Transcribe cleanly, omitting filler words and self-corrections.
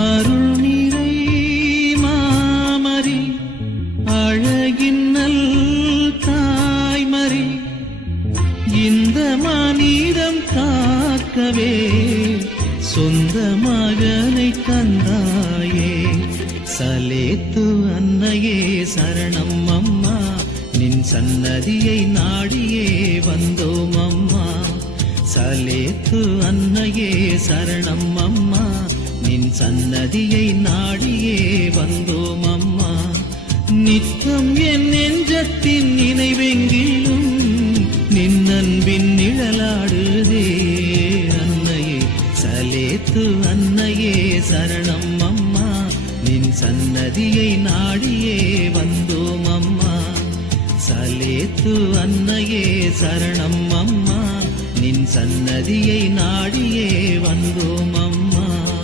அருள் நிறை மாமரி அழகின்னல் தாய்மரி இந்த மனிதம் காக்கவே சொந்த மகனை தந்தாயே சலேத்து அன்னையே சரணம் அம்மா நின் சன்னதியை நாடியே வந்தோம் அம்மா சலேத்து அன்னையே சரணம் அம்மா நின் சன்னதியை நாடியே வந்தோம் அம்மா நித்தம் என் நெஞ்சத்தின் நினைவெங்கிலும் நின் அன்பின் நிழலாடுதே அன்னையே சலேத்து அன்னையே சரணம் அம்மா நின் சன்னதியை நாடியே வந்தோம் அம்மா சலேத்து அன்னையே சரணம் அம்மா நின் சன்னதியை நாடியே வந்தோம் அம்மா